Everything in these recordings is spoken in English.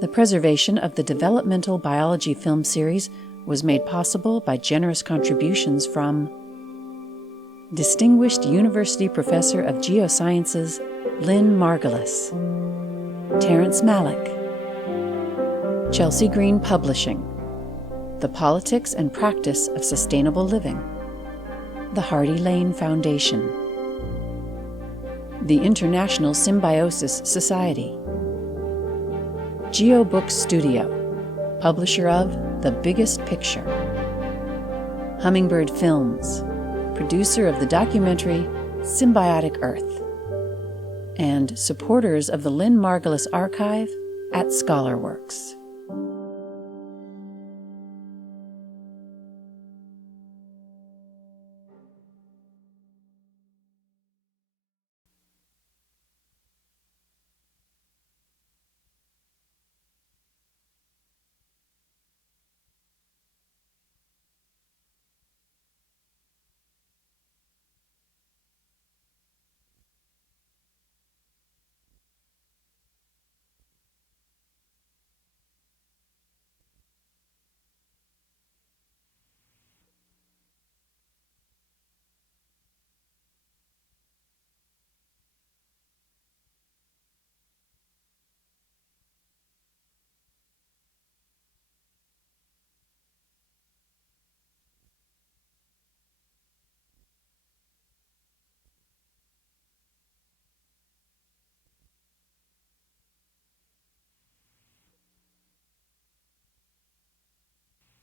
The preservation of the developmental biology film series was made possible by generous contributions from Distinguished University Professor of Geosciences Lynn Margulis, Terrence Malick, Chelsea Green Publishing, The Politics and Practice of Sustainable Living, the Hardy Lane Foundation, the International Symbiosis Society, GeoBook Studio, publisher of The Biggest Picture, Hummingbird Films, producer of the documentary Symbiotic Earth, and supporters of the Lynn Margulis Archive at ScholarWorks.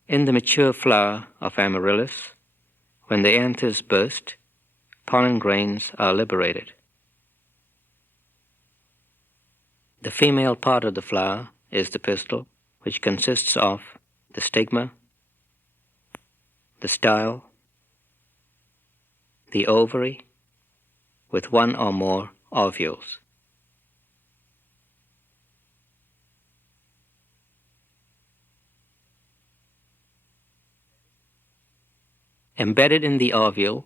In the mature flower of amaryllis, when the anthers burst, pollen grains are liberated. The female part of the flower is the pistil, which consists of the stigma, the style, the ovary, with one or more ovules. Embedded in the ovule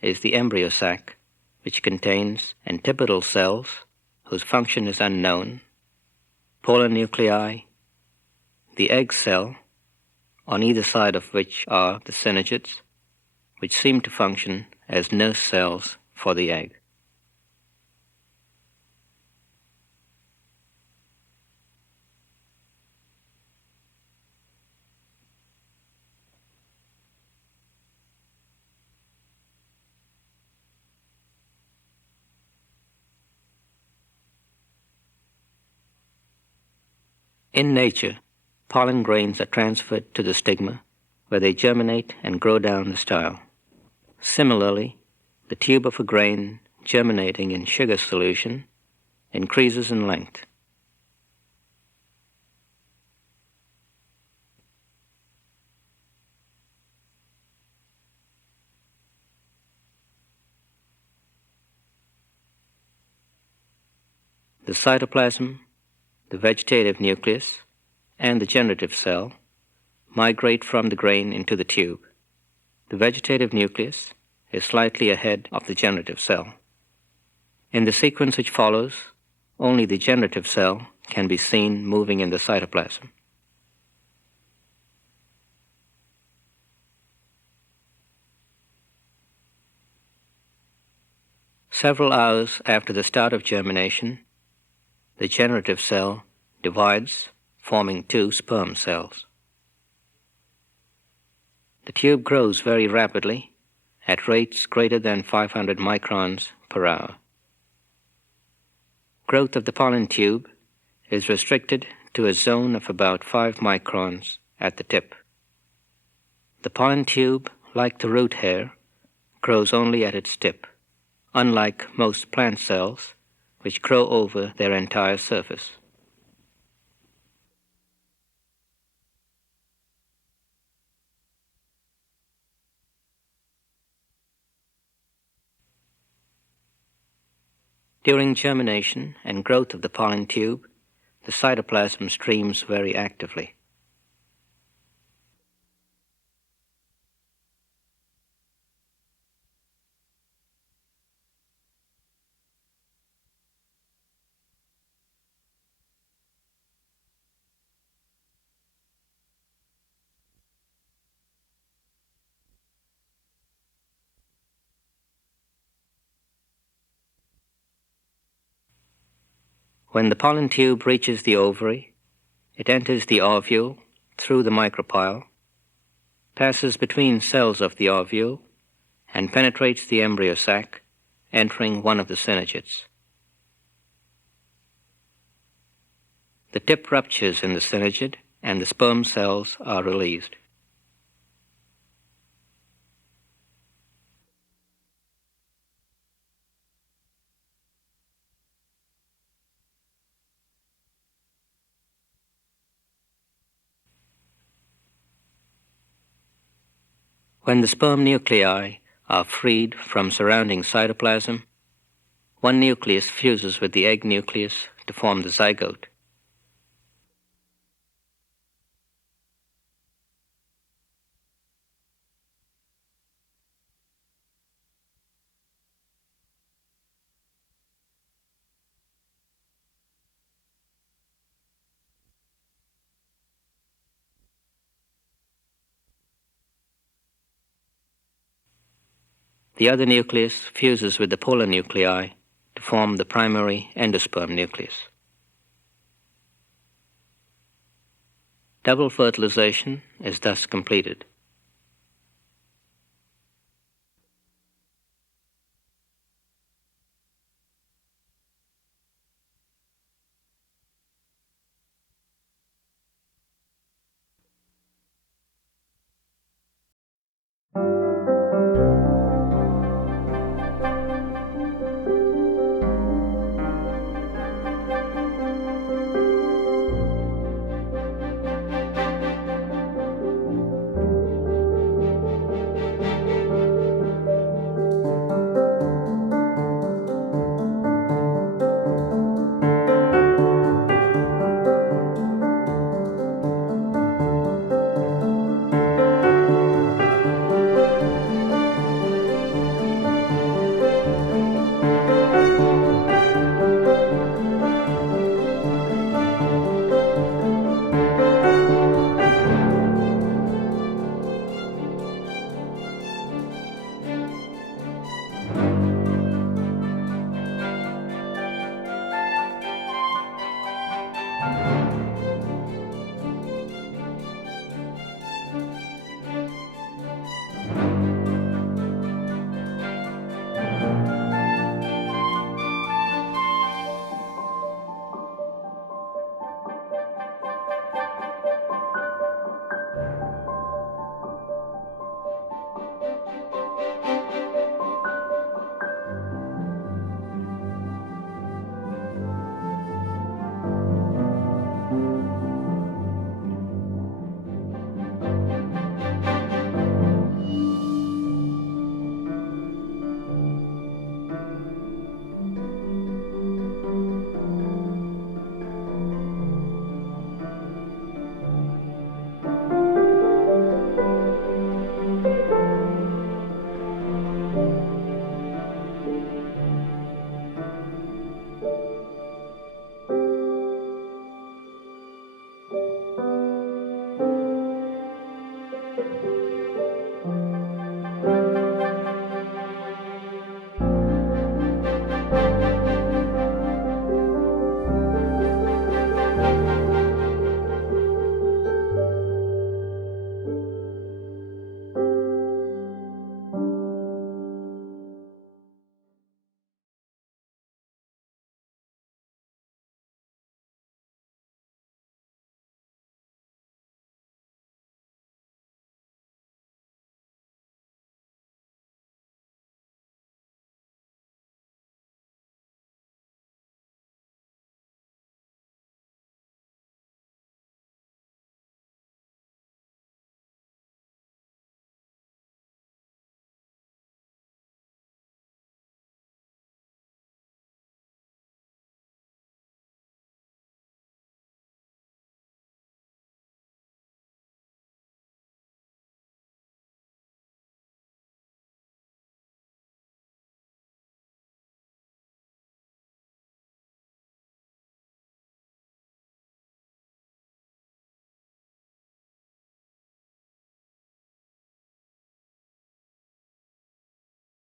is the embryo sac, which contains antipodal cells whose function is unknown, polar nuclei, the egg cell, on either side of which are the synergids, which seem to function as nurse cells for the egg. In nature, pollen grains are transferred to the stigma, where they germinate and grow down the style. Similarly, the tube of a grain germinating in sugar solution increases in length. The cytoplasm, the vegetative nucleus, and the generative cell migrate from the grain into the tube. The vegetative nucleus is slightly ahead of the generative cell. In the sequence which follows, only the generative cell can be seen moving in the cytoplasm. Several hours after the start of germination, the generative cell divides, forming 2 sperm cells. The tube grows very rapidly at rates greater than 500 microns per hour. Growth of the pollen tube is restricted to a zone of about 5 microns at the tip. The pollen tube, like the root hair, grows only at its tip, unlike most plant cells, which grow over their entire surface. During germination and growth of the pollen tube, the cytoplasm streams very actively. When the pollen tube reaches the ovary, it enters the ovule through the micropyle, passes between cells of the ovule, and penetrates the embryo sac, entering one of the synergids. The tip ruptures in the synergid, and the sperm cells are released. When the sperm nuclei are freed from surrounding cytoplasm, one nucleus fuses with the egg nucleus to form the zygote. The other nucleus fuses with the polar nuclei to form the primary endosperm nucleus. Double fertilization is thus completed.